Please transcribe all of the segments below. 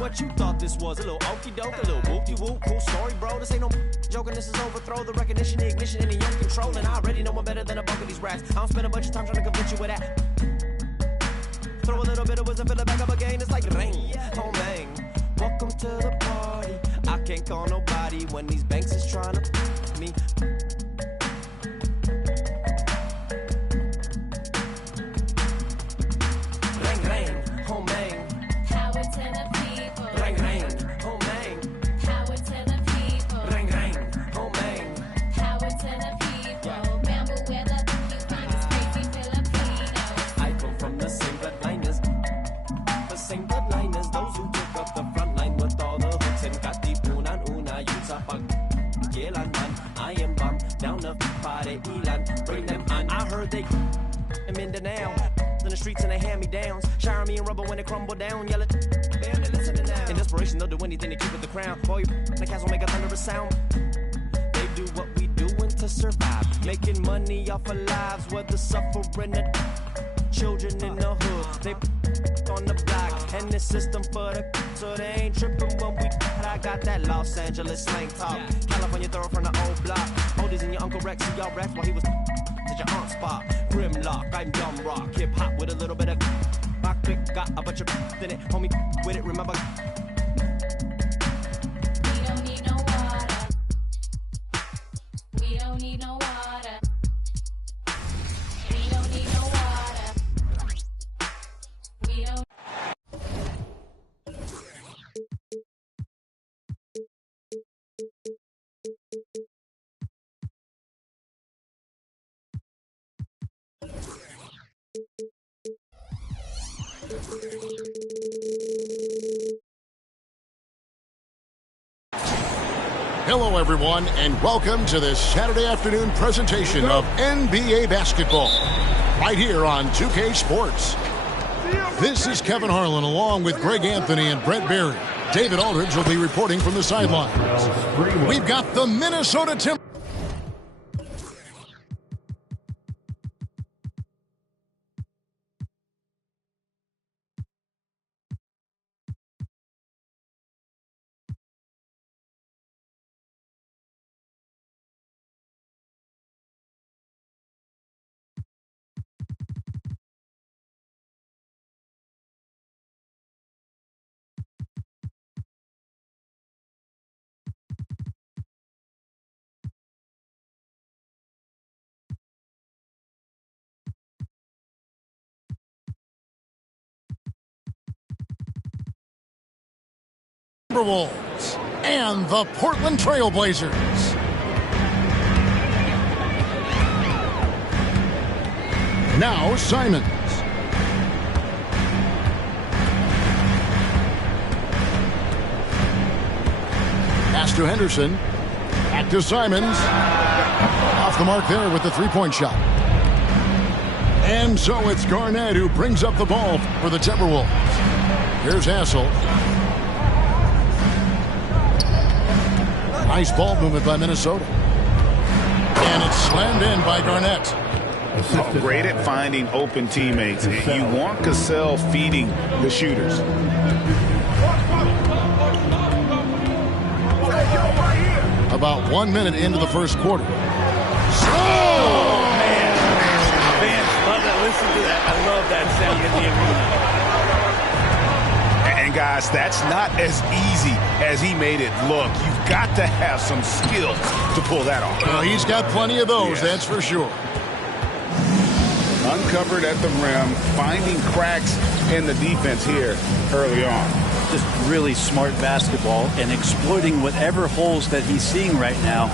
what you thought this was. A little okey doke, a little whoop de whoop. Cool story, bro. This ain't no joking, this is overthrow. The recognition, the ignition, and the young control. And I already know I'm better than a bunch of these rats. I don't spend a bunch of time trying to convince you with that. Throw a little bit of wisdom, fill it back up again. It's like rain, oh man. Welcome to the party. I can't call nobody when these banks is trying to me. Rain, rain, oh man. Power to the people. Rain, rain, oh man. Power to the people. Rain, rain, oh man. Power to the people. Remember where the you find this crazy Filipino. I come from the same bloodliners. The same bloodliners. Those who took up the front line with all the hooks and got the una yun sa pag-kailanman. I am bummed down the pare ilan. Bring them on. I heard they in Mindanao. In the streets and they hand-me-downs. Shower me in rubber when they crumble down. Yell it, damn, they listening now. In desperation, they'll do anything to keep it the crown. Boy, the cats will make a thunderous sound. They do what we doing to survive. Making money off of lives, whether suffering or children in the hood. They on the block, and the system for the so they ain't tripping when we. I got that Los Angeles slang talk. California throw from the old block. Oldies and your Uncle Rex, see y'all Rex while he was at your aunt's spot. Grimlock, I'm dumb rock, hip hop with a little bit of rock. Pick got a bunch of in it, homie with it. Remember. We don't need no water. We don't need no water. We don't need no water. We don't. Hello, everyone, and welcome to this Saturday afternoon presentation of NBA basketball, right here on 2K Sports. This is Kevin Harlan, along with Greg Anthony and Brett Berry. David Aldridge will be reporting from the sidelines. We've got the Minnesota Timberwolves. And the Portland Trailblazers. Now Simons. Pass to Henderson. Back to Simons. Off the mark there with the three-point shot. And so it's Garnett who brings up the ball for the Timberwolves. Here's Hassel. Nice ball movement by Minnesota. And it's slammed in by Garnett. Oh, great at finding open teammates. You want Cassell feeding the shooters. About 1 minute into the first quarter. Oh, man. Fans love that. Listen to that. I love that sound in the arena. And guys, that's not as easy as he made it look. You've got to have some skill to pull that off. Well, he's got plenty of those, that's for sure. Uncovered at the rim, finding cracks in the defense here early on. Just really smart basketball and exploiting whatever holes that he's seeing right now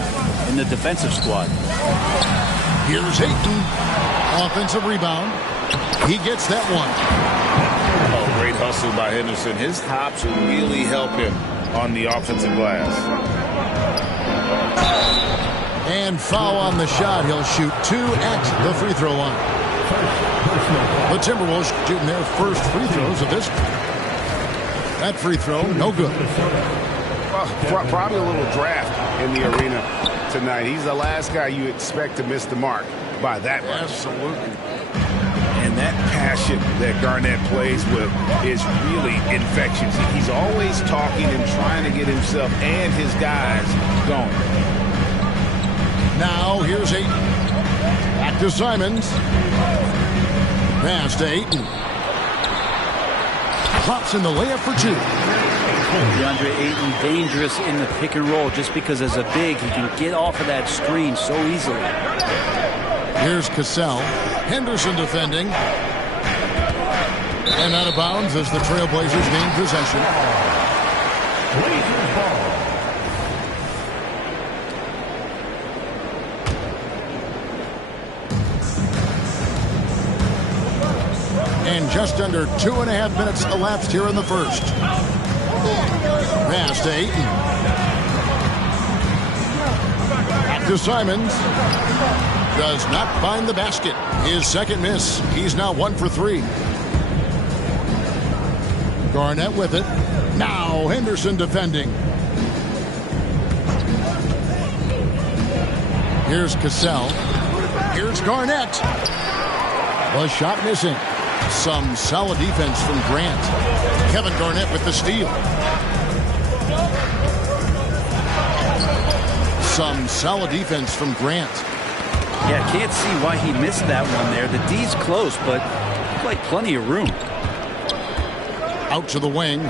in the defensive squad. Here's Ayton. Offensive rebound. He gets that one. Oh, great hustle by Henderson. His hops really help him on the offensive glass. And foul on the shot. He'll shoot 2 at the free throw line. The Timberwolves shooting their first free throws of this. That free throw, no good. Probably a little draft in the arena tonight. He's the last guy you expect to miss the mark by that much. Absolutely. And that pass passion that Garnett plays with is really infectious. He's always talking and trying to get himself and his guys going. Now here's Ayton. Back to Simons. Pass to Ayton. Drops in the layup for two. DeAndre Ayton dangerous in the pick and roll just because as a big he can get off of that screen so easily. Here's Cassell. Henderson defending. And out of bounds as the Trailblazers gain possession. And just under 2.5 minutes elapsed here in the first. Pass to Ayton. Back to Simons. Does not find the basket. His second miss. He's now 1 for 3. Garnett with it. Now Henderson defending. Here's Cassell. Here's Garnett. The shot missing. Some solid defense from Grant. Kevin Garnett with the steal. Some solid defense from Grant. Yeah, can't see why he missed that one there. The D's close, but like plenty of room. Out to the wing.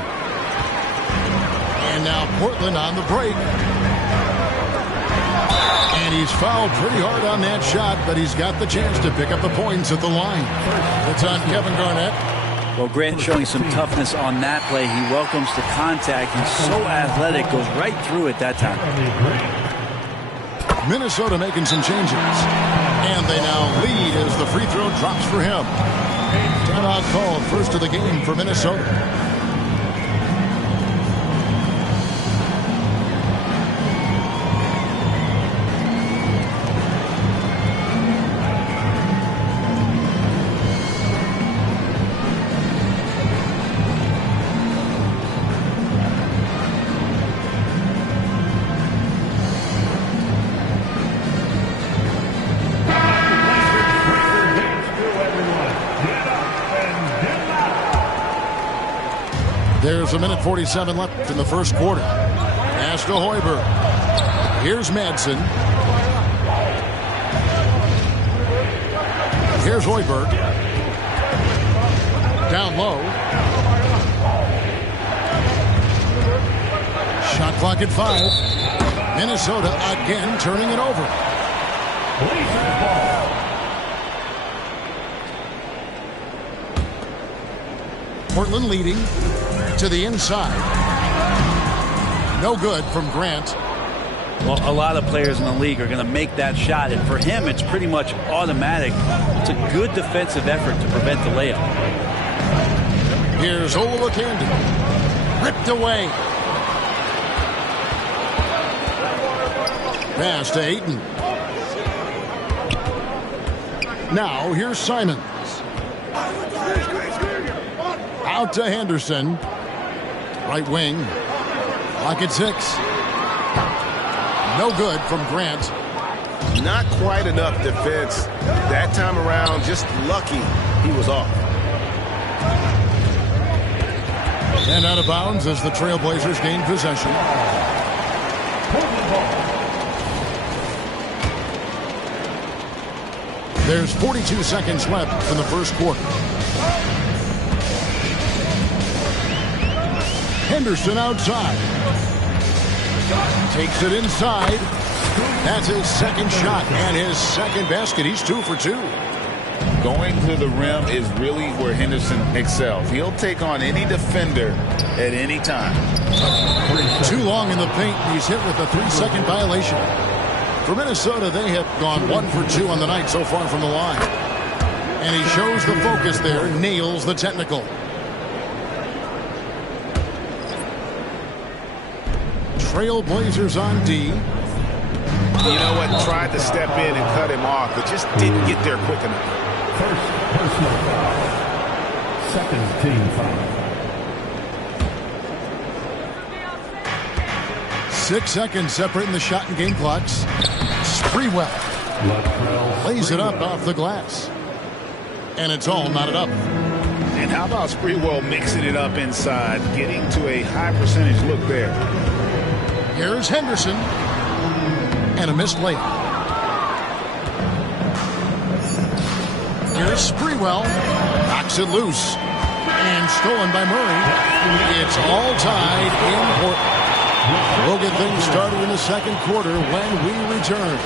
And now Portland on the break. And he's fouled pretty hard on that shot, but he's got the chance to pick up the points at the line. It's on Kevin Garnett. Well, Grant showing some toughness on that play. He welcomes the contact. He's so athletic, goes right through it that time. Minnesota making some changes. And they now lead as the free throw drops for him. Timeout called, first of the game for Minnesota. There's a minute 47 left in the first quarter. Pass to Hoiberg. Here's Madsen. Here's Hoiberg. Down low. Shot clock at 5. Minnesota again turning it over. Portland leading to the inside. No good from Grant. Well, a lot of players in the league are going to make that shot, and for him, it's pretty much automatic. It's a good defensive effort to prevent the layup. Here's Olowokandi. Ripped away. Pass to Ayton. Now here's Simons. Out to Henderson. Right wing. Clock at 6. No good from Grant. Not quite enough defense. That time around, just lucky he was off. And out of bounds as the Trailblazers gain possession. There's 42 seconds left in the first quarter. Henderson outside. Takes it inside. That's his second shot and his second basket. He's 2 for 2. Going to the rim is really where Henderson excels. He'll take on any defender at any time. Too long in the paint. He's hit with a 3-second violation. For Minnesota, they have gone 1 for 2 on the night so far from the line. And he shows the focus there, nails the technical. Trailblazers on D. You know what? Tried to step in and cut him off, but just didn't get there quick enough. First personal foul. Second team foul. 6 seconds separating the shot and game clocks. Sprewell lays it up off the glass. And it's all knotted up. And how about Sprewell mixing it up inside, getting to a high percentage look there. Here's Henderson. And a missed layup. Here's Sprewell. Knocks it loose. And stolen by Murray. It's all tied in Portland. We'll get things started in the second quarter when we return.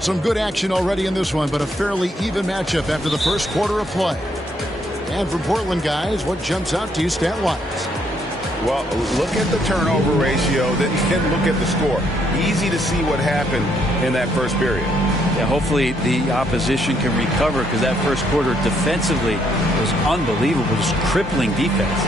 Some good action already in this one, but a fairly even matchup after the first quarter of play. And from Portland, guys, what jumps out to you stat-wise? Well, look at the turnover ratio, then look at the score. Easy to see what happened in that first period. Yeah, hopefully the opposition can recover, because that first quarter defensively was unbelievable, just crippling defense.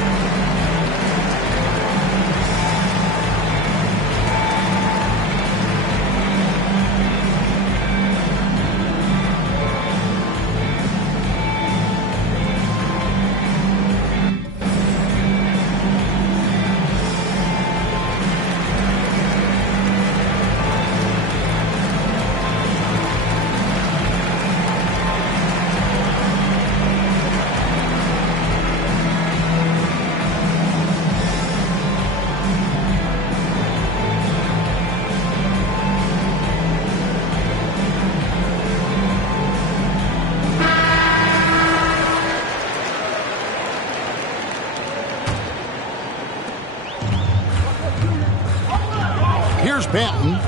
Here's Banton.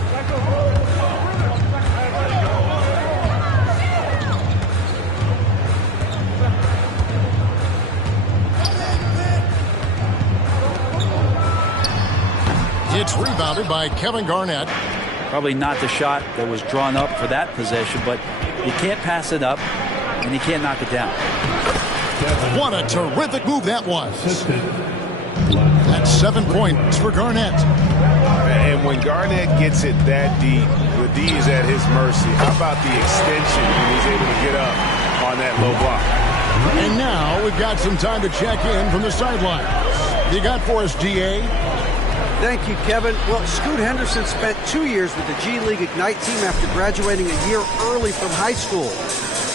It's rebounded by Kevin Garnett. Probably not the shot that was drawn up for that possession, but you can't pass it up, and you can't knock it down. What a terrific move that was. That's 7 points for Garnett. And when Garnett gets it that deep, the D is at his mercy. How about the extension when he's able to get up on that low block? And now we've got some time to check in from the sidelines. You got for us, GA? Thank you, Kevin. Well, Scoot Henderson spent 2 years with the G League Ignite team after graduating a year early from high school.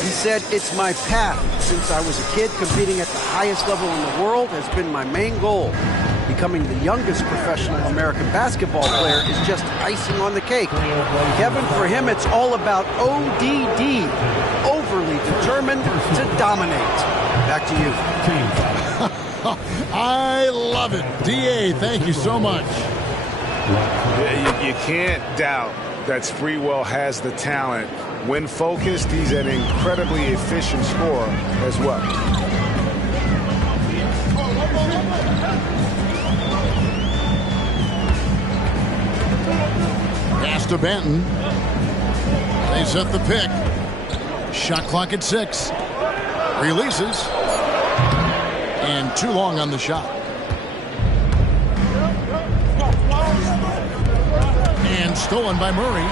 He said, "It's my path. Since I was a kid, competing at the highest level in the world has been my main goal. Becoming the youngest professional American basketball player is just icing on the cake." Kevin, for him, it's all about ODD, overly determined to dominate. Back to you. I love it. DA, thank you so much. You can't doubt that Sprewell has the talent. When focused, he's an incredibly efficient scorer as well. Pass to Banton. They set the pick. Shot clock at 6. Releases. And too long on the shot. And stolen by Murray.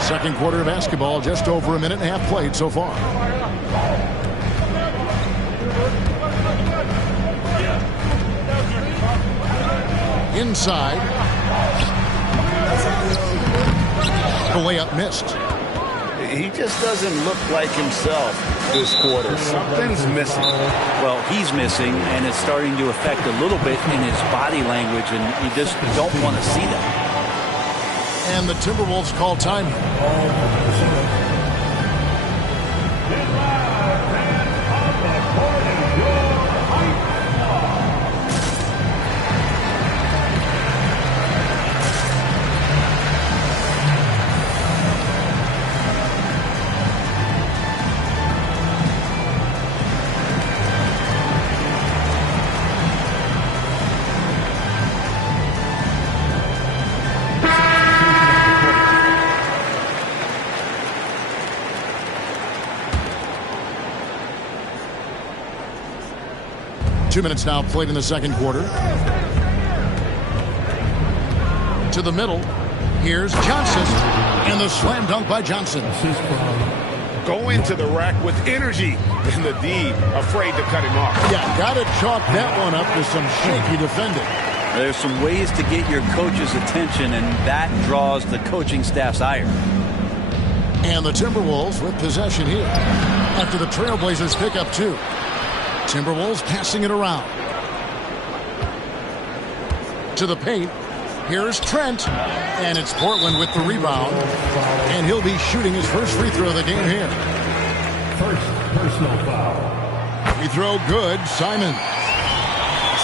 Second quarter of basketball, just over a minute and a half played so far. Inside. The layup missed. He just doesn't look like himself this quarter. Something's missing. Well, he's missing, and it's starting to affect a little bit in his body language, and you just don't want to see that. And the Timberwolves call time. Two minutes now played in the second quarter. To the middle. Here's Johnson. And the slam dunk by Johnson. go into the rack with energy, and the D afraid to cut him off. Yeah, got to chalk that one up to some shaky defending. There's some ways to get your coach's attention, and that draws the coaching staff's ire. And the Timberwolves with possession here after the Trailblazers pick up 2. Timberwolves passing it around to the paint. Here's Trent, and it's Portland with the rebound, and he'll be shooting his first free throw of the game here. First personal foul. Free throw good. Simons.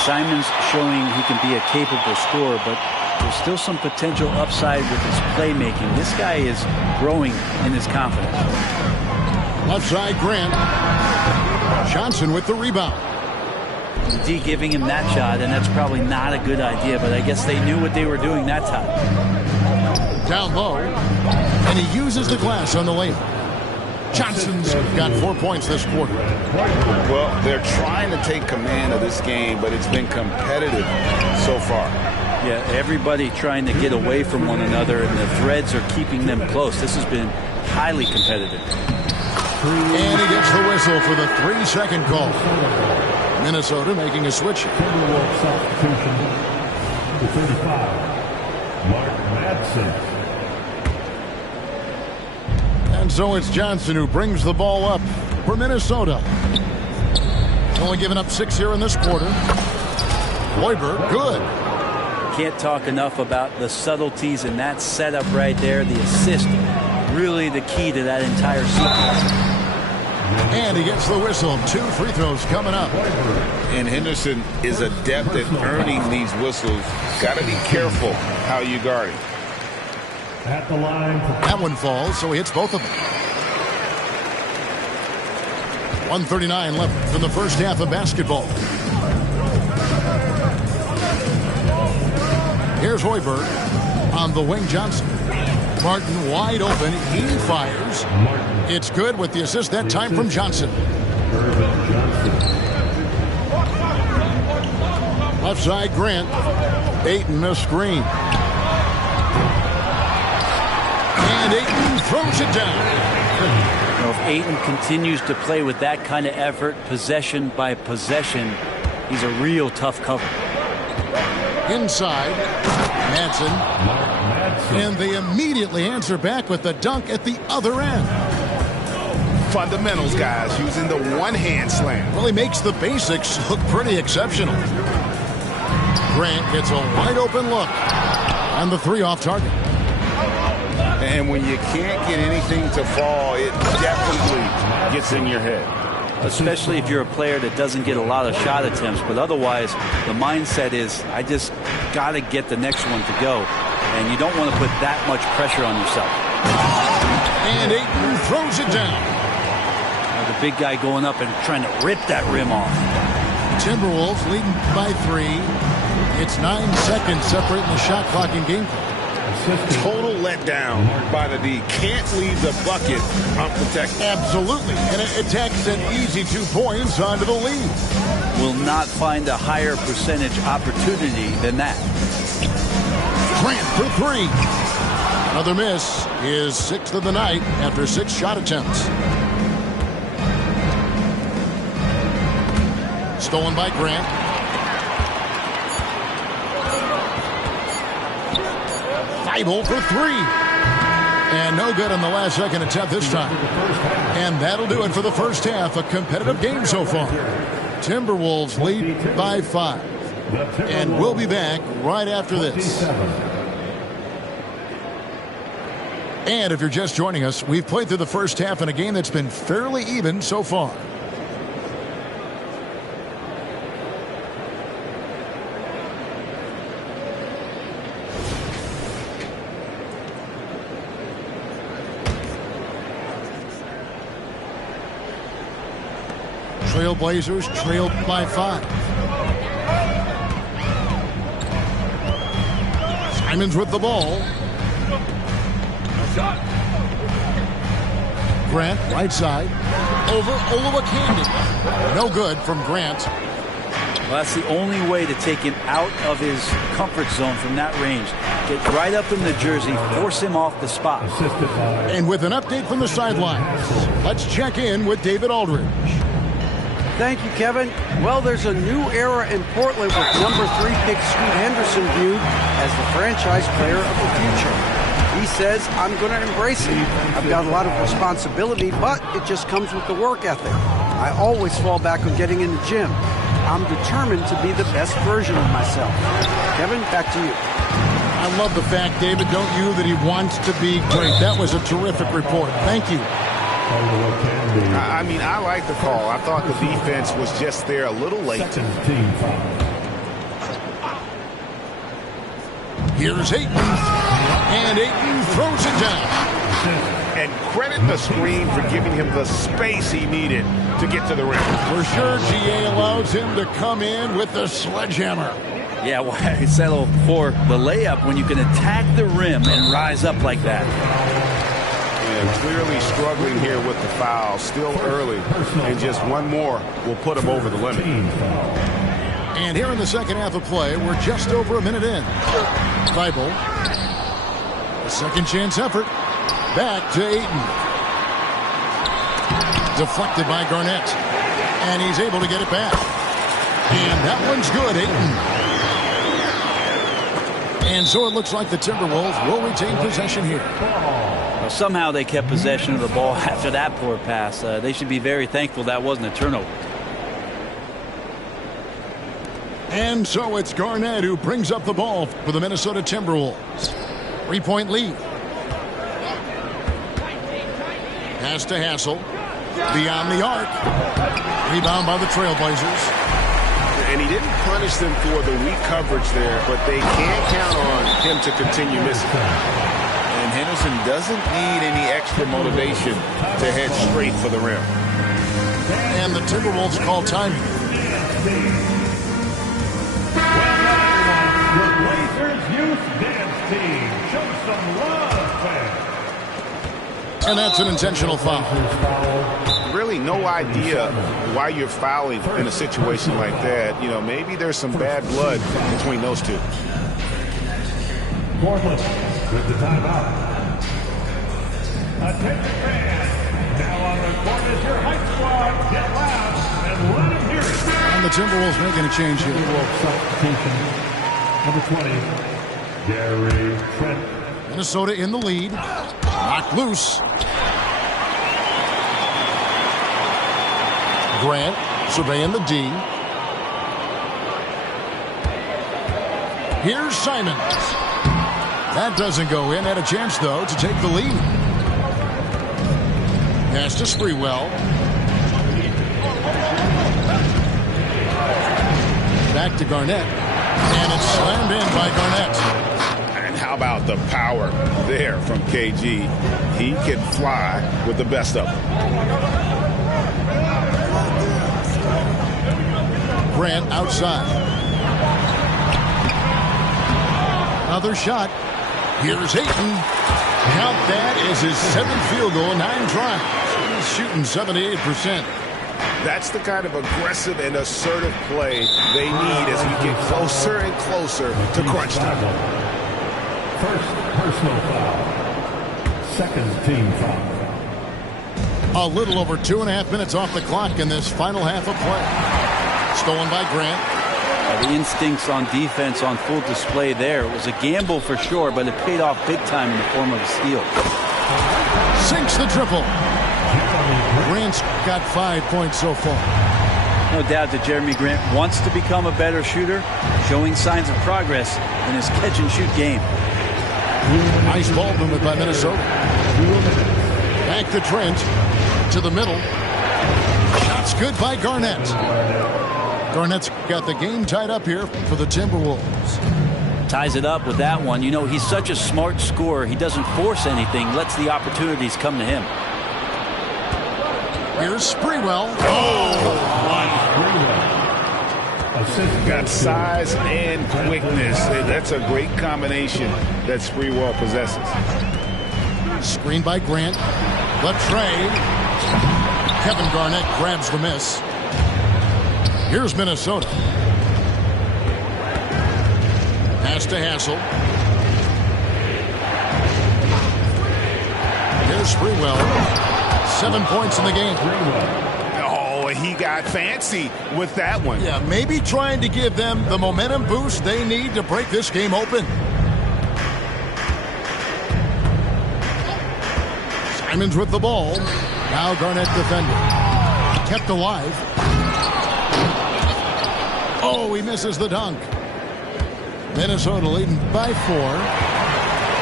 Simons showing he can be a capable scorer, but there's still some potential upside with his playmaking. This guy is growing in his confidence. Left side, Grant. Johnson with the rebound. D giving him that shot, and that's probably not a good idea, but I guess they knew what they were doing that time. Down low, and he uses the glass on the layup. Johnson's got 4 points this quarter. Well, they're trying to take command of this game, but it's been competitive so far. Yeah, everybody trying to get away from one another, and the threads are keeping them close. This has been highly competitive. And he gets the whistle for the 3-second call. Minnesota making a switch. Timberwolves substitution. Number 35, Mark Madsen. And so it's Johnson who brings the ball up for Minnesota. Only giving up 6 here in this quarter. Hoiberg, good. Can't talk enough about the subtleties in that setup right there. The assist, really the key to that entire sequence. And he gets the whistle. 2 free throws coming up. And Henderson is adept at earning these whistles. Got to be careful how you guard him. At the line. That one falls, so he hits both of them. 1:39 left from the first half of basketball. Here's Hoiberg on the wing. Johnson. Martin wide open. He fires. It's good with the assist that time from Johnson. Left side, Grant. Ayton a screen. And Ayton throws it down. You know, if Ayton continues to play with that kind of effort, possession by possession, he's a real tough cover. Inside, Madsen. And they immediately answer back with the dunk at the other end. Fundamentals, guys, using the one-hand slam. Well, he makes the basics look pretty exceptional. Grant gets a wide-open look on the 3 off target. And when you can't get anything to fall, it definitely gets in your head. Especially if you're a player that doesn't get a lot of shot attempts. But otherwise, the mindset is, I just got to get the next one to go. And you don't want to put that much pressure on yourself. And Ayton throws it down. The big guy going up and trying to rip that rim off. Timberwolves leading by 3. It's 9 seconds separating the shot clock and game clock. Total letdown by the D. Can't leave the bucket unprotected. Absolutely. And it takes an easy 2 points onto the lead. Will not find a higher percentage opportunity than that. Grant for 3. Another miss. His 6th of the night after 6 shot attempts. Stolen by Grant. Thibault for 3. And no good on the last second attempt this time. And that'll do it for the first half. A competitive game so far. Timberwolves lead by 5. And we'll be back right after this. And if you're just joining us, we've played through the first half in a game that's been fairly even so far. Trailblazers trailed by 5. Simons with the ball. Grant, right side. Over Olowokandi. No good from Grant. Well, that's the only way to take him out of his comfort zone from that range. Get right up in the jersey, force him off the spot. And with an update from the sidelines, let's check in with David Aldridge. Thank you, Kevin. Well, there's a new era in Portland with number 3 pick Scoot Henderson viewed as the franchise player of the future. He says, I'm going to embrace it. I've got a lot of responsibility, but it just comes with the work ethic. I always fall back on getting in the gym. I'm determined to be the best version of myself. Kevin, back to you. I love the fact, David, don't you, that he wants to be great. That was a terrific report. Thank you. I mean, I like the call. I thought the defense was just there a little late. Here's Ayton. And Ayton throws it down. And credit the screen for giving him the space he needed to get to the rim. For sure, GA allows him to come in with the sledgehammer. Yeah, why settle for the layup when you can attack the rim and rise up like that? And clearly struggling here with the foul. Still early. And just one more will put him over the limit. And here in the second half of play, we're just over a minute in. Thibault. A second chance effort. Back to Ayton. Deflected by Garnett. And he's able to get it back. And that one's good, Ayton. And so it looks like the Timberwolves will retain possession here. Well, somehow they kept possession of the ball after that poor pass. They should be very thankful that wasn't a turnover. And so it's Garnett who brings up the ball for the Minnesota Timberwolves. 3-point lead. Pass to Hassel. Beyond the arc. Rebound by the Trailblazers. And he didn't punish them for the weak coverage there, but they can't count on him to continue missing. And Henderson doesn't need any extra motivation to head straight for the rim. And the Timberwolves call time. The Blazers Youth Dance Team. Show some love, fans. And that's an intentional foul. Really no idea why you're fouling in a situation like that. You know, maybe there's some bad blood between those two. Portland with the timeout. Attention fans. Now on the court is your hype squad. Get loud and let them hear it. And the Timberwolves making a change here. Substitution. Number 20, Gary Trent. Minnesota in the lead. Knocked loose. Grant surveying the D. Here's Simons. That doesn't go in. Had a chance, though, to take the lead. Pass to Sprewell. Back to Garnett. And it's slammed in by Garnett. And how about the power there from KG? He can fly with the best of them. Grant outside. Another shot. Here's Ayton. Count that as his 7th field goal in 9 tries. He's shooting 78%. That's the kind of aggressive and assertive play they need as we get closer and closer to crunch time. First personal foul. Second team foul. A little over 2.5 minutes off the clock in this final half of play. Stolen by Grant. The instincts on defense on full display there. It was a gamble for sure, but it paid off big time in the form of a steal. Sinks the triple. Grant's got 5 points so far. No doubt that Jeremy Grant wants to become a better shooter, showing signs of progress in his catch-and-shoot game. Nice ball movement by Minnesota. Back to Trent. To the middle. Shots good by Garnett. Garnett's got the game tied up here for the Timberwolves. Ties it up with that one. You know, he's such a smart scorer. He doesn't force anything, lets the opportunities come to him. Here's Sprewell. Got size and quickness. That's a great combination that Sprewell possesses. Screen by Grant. The trade. Kevin Garnett grabs the miss. Here's Minnesota. Pass to Hassel. Here's Sprewell. 7 points in the game. Oh, he got fancy with that one. Yeah, maybe trying to give them the momentum boost they need to break this game open. Simons with the ball. Now Garnett defending. Kept alive. Oh, he misses the dunk. Minnesota leading by 4.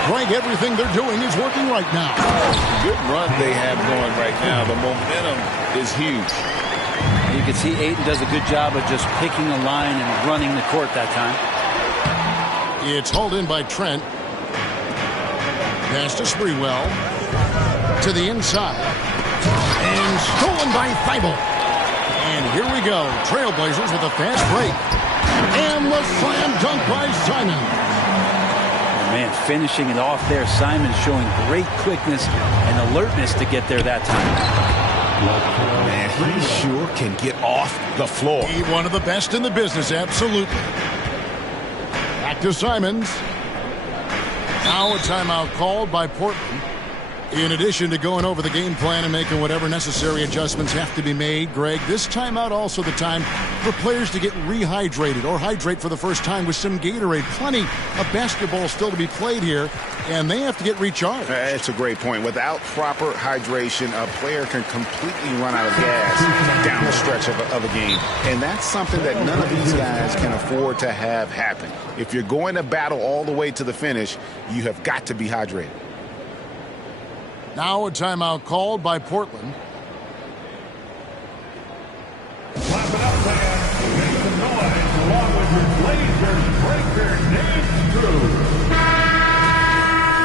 Greg, everything they're doing is working right now. Good run they have going right now. The momentum is huge. You can see Ayton does a good job of just picking a line and running the court that time. It's hauled in by Trent. Pass to Sprewell. To the inside. And stolen by Thibault. And here we go. Trailblazers with a fast break. And the slam dunk by Simon. Man, finishing it off there. Simon showing great quickness and alertness to get there that time. Man, he sure can get off the floor. He's one of the best in the business, absolutely. Back to Simons. Now a timeout called by Portland. In addition to going over the game plan and making whatever necessary adjustments have to be made, Greg, this timeout also the time for players to get rehydrated or hydrate for the first time with some Gatorade. Plenty of basketball still to be played here, and they have to get recharged. That's a great point. Without proper hydration, a player can completely run out of gas down the stretch of a game. And that's something that none of these guys can afford to have happen. If you're going to battle all the way to the finish, you have got to be hydrated. Now a timeout called by Portland. Clap it up, man. Make some noise along with your Blazers Breaker Dance Crew.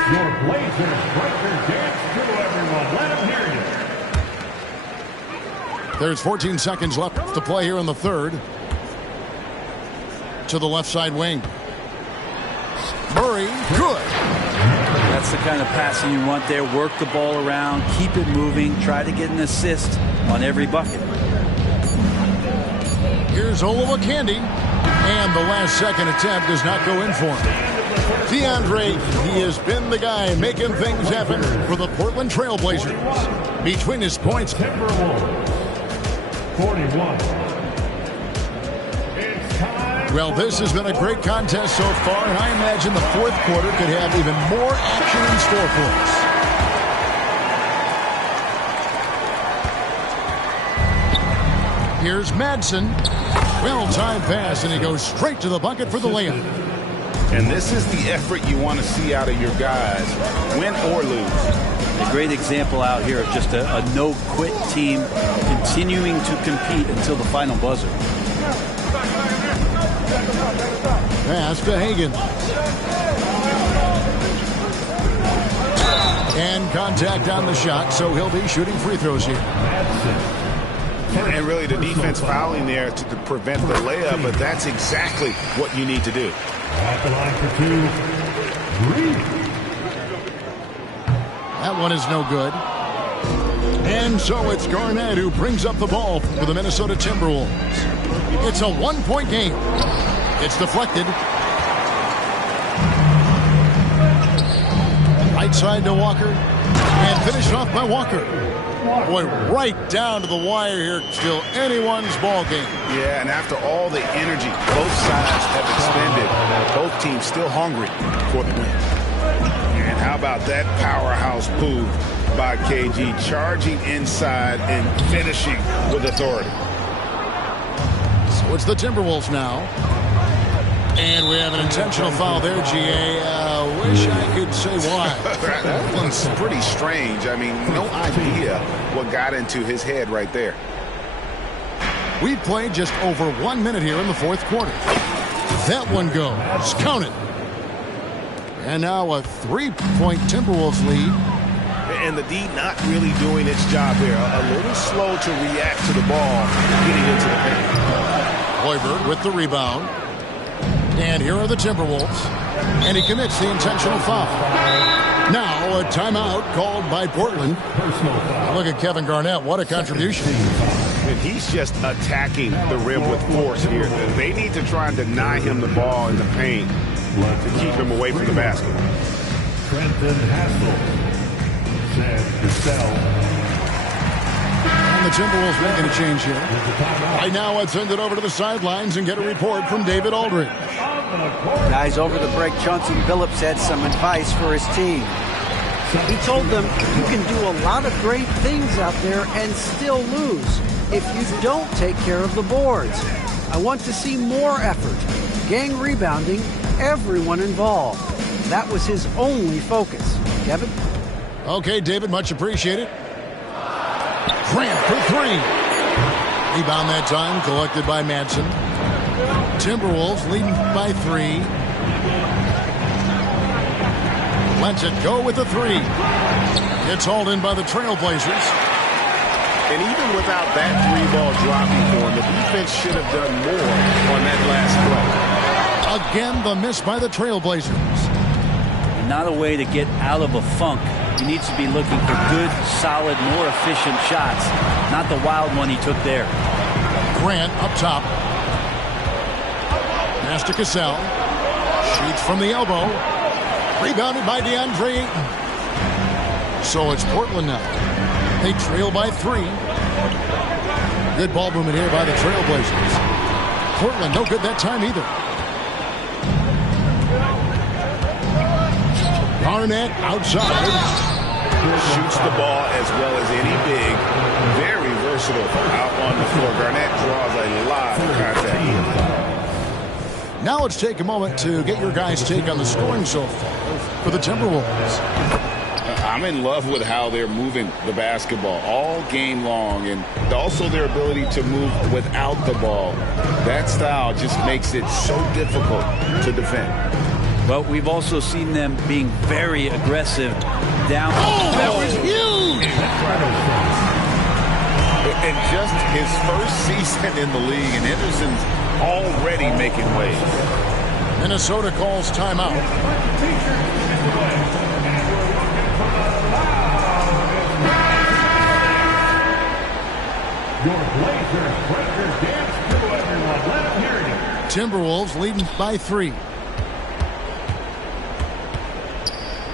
Your Blazers Breaker Dance Crew, everyone. Let them hear you. There's 14 seconds left to play here in the third. To the left side wing. Murray, good. That's the kind of passing you want there. Work the ball around, keep it moving, try to get an assist on every bucket. Here's Olowokandi, and the last second attempt does not go in for him. DeAndre, he has been the guy making things happen for the Portland Trailblazers. Between his points. Timberwolves, 41. Well, this has been a great contest so far, and I imagine the fourth quarter could have even more action in store for us. Here's Madsen. Well-timed pass, and he goes straight to the bucket for the layup. And this is the effort you want to see out of your guys, win or lose. A great example out here of just a no-quit team continuing to compete until the final buzzer. Pass to Hagan. And contact on the shot, so he'll be shooting free throws here. And really the defense fouling there to prevent the layup, but that's exactly what you need to do. At the line for two. That one is no good. And so it's Garnett who brings up the ball for the Minnesota Timberwolves. It's a one-point game. It's deflected. Right side to Walker. And finished off by Walker. Boy, right down to the wire here. Still anyone's ball game. Yeah, and after all the energy both sides have expended, both teams still hungry for the win. And how about that powerhouse move by KG, charging inside and finishing with authority. So it's the Timberwolves now. And we have an intentional foul there, GA. Wish I could say why. That one's pretty strange. I mean, no idea what got into his head right there. We've played just over 1 minute here in the fourth quarter. That one goes. Count it. And now a three-point Timberwolves lead. And the D not really doing its job there. A little slow to react to the ball getting into the paint. Hoiberg with the rebound. And here are the Timberwolves. And he commits the intentional foul. Now a timeout called by Portland. Look at Kevin Garnett. What a contribution. And he's just attacking the rim with force here. They need to try and deny him the ball in the paint. to keep him away from the basket. Trenton Hassel. Sam Cassell. And the Timberwolves making a change here. Right now, let's send it over to the sidelines and get a report from David Aldridge. Guys, over the break, Chauncey Billups had some advice for his team. He told them, you can do a lot of great things out there and still lose if you don't take care of the boards. I want to see more effort, gang rebounding, everyone involved. That was his only focus. Kevin? Okay, David, much appreciated. Grant for three. Rebound that time, collected by Madsen. Timberwolves leading by 3. Lets it go with the 3. It's hauled in by the Trailblazers. And even without that 3-ball dropping for him, the defense should have done more on that last play. Again, the miss by the Trailblazers. And not a way to get out of a funk. He needs to be looking for good, solid, more efficient shots, not the wild one he took there. Grant up top. Pass to Cassell. Shoots from the elbow. Rebounded by DeAndre Ayton. So it's Portland now. They trail by 3. Good ball movement here by the Trailblazers. Portland no good that time either. Garnett outside. Shoots the ball as well as any big. Very versatile out on the floor. Garnett draws a lot of contact. Now let's take a moment to get your guys' take on the scoring so far for the Timberwolves. I'm in love with how they're moving the basketball all game long, and also their ability to move without the ball. That style just makes it so difficult to defend. Well, we've also seen them being very aggressive down. Oh, that was huge! And just his first season in the league, and Henderson's already making waves. Minnesota calls timeout. Your Blazers pressure dance to everyone. Let them hear you. Timberwolves leading by 3.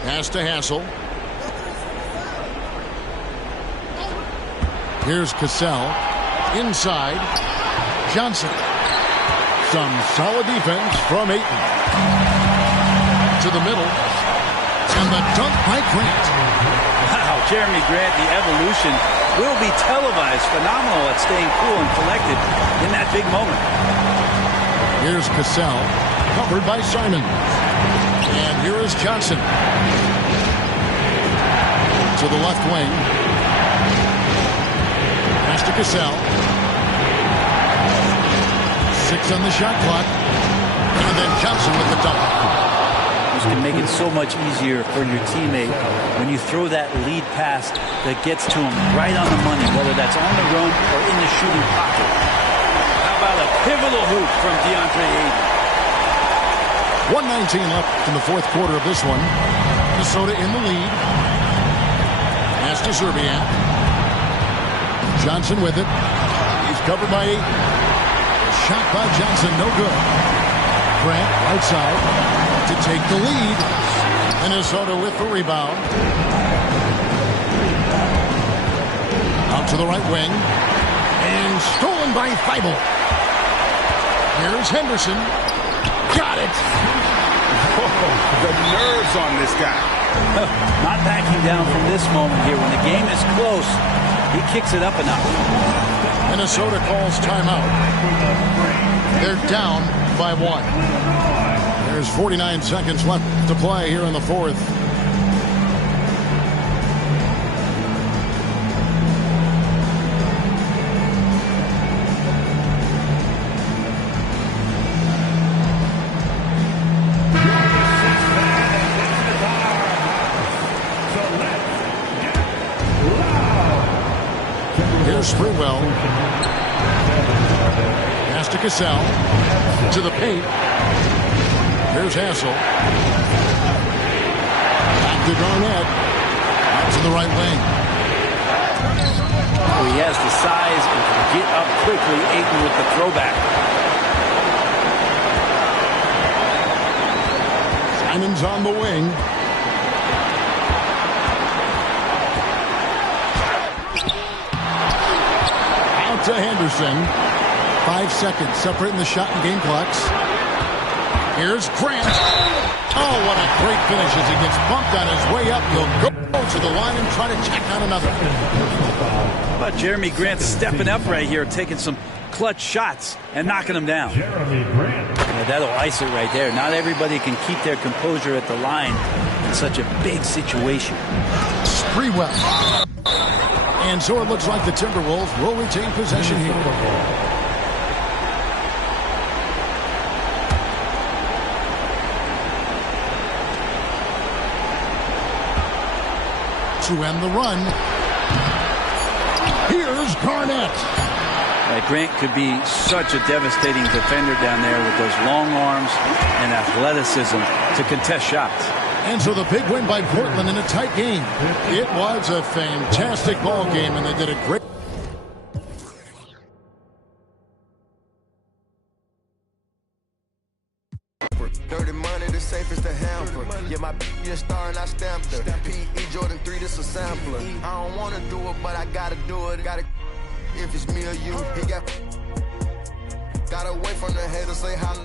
Pass to Hassel. Here's Cassell. Inside. Johnson. Some solid defense from Ayton. To the middle. And the dunk by Grant. Wow, Jeremy Grant, the evolution will be televised. Phenomenal at staying cool and collected in that big moment. Here's Cassell. Covered by Simons. And here is Johnson. To the left wing. Pass to Cassell. 6 on the shot clock. And then Johnson with the dunk. This can make it so much easier for your teammate when you throw that lead pass that gets to him right on the money, whether that's on the run or in the shooting pocket. How about a pivotal hoop from DeAndre Ayton? 1:19 left in the fourth quarter of this one. Minnesota in the lead. Pass to Zerbiak. Johnson with it. He's covered by Ayton. Shot by Johnson, no good. Grant outside to take the lead. Minnesota with the rebound. Out to the right wing. And stolen by Thibault. Here's Henderson. Got it. The nerves on this guy. Not backing down from this moment here. When the game is close, he kicks it up enough. Minnesota calls timeout. They're down by 1. There's 49 seconds left to play here in the fourth. Here's Sprewell. Pass to Cassell. To the paint. Here's Hassel. Back to Garnett. Out to the right wing. He has the size and can get up quickly. Ayton with the throwback. Winans on the wing. Out to Henderson. 5 seconds separating the shot and game clocks. Here's Grant. Oh, what a great finish as he gets bumped on his way up. He'll go to the line and try to check out another. How about Jeremy Grant stepping up right here, taking some clutch shots and knocking them down. Jeremy Grant. Yeah, that'll ice it right there. Not everybody can keep their composure at the line in such a big situation. Sprewell. And so it looks like the Timberwolves will retain possession here. To end the run. Here's Garnett. Grant could be such a devastating defender down there with those long arms and athleticism to contest shots. And so the big win by Portland in a tight game. It was a fantastic ball game, and they did a great. Dirty money, the safest to hamper. Yeah, my a star and I stamped her. P.E. Jordan 3, this a sampler. I don't want to do it, but I gotta do it. If it's me or you, he got away from the haters, say how.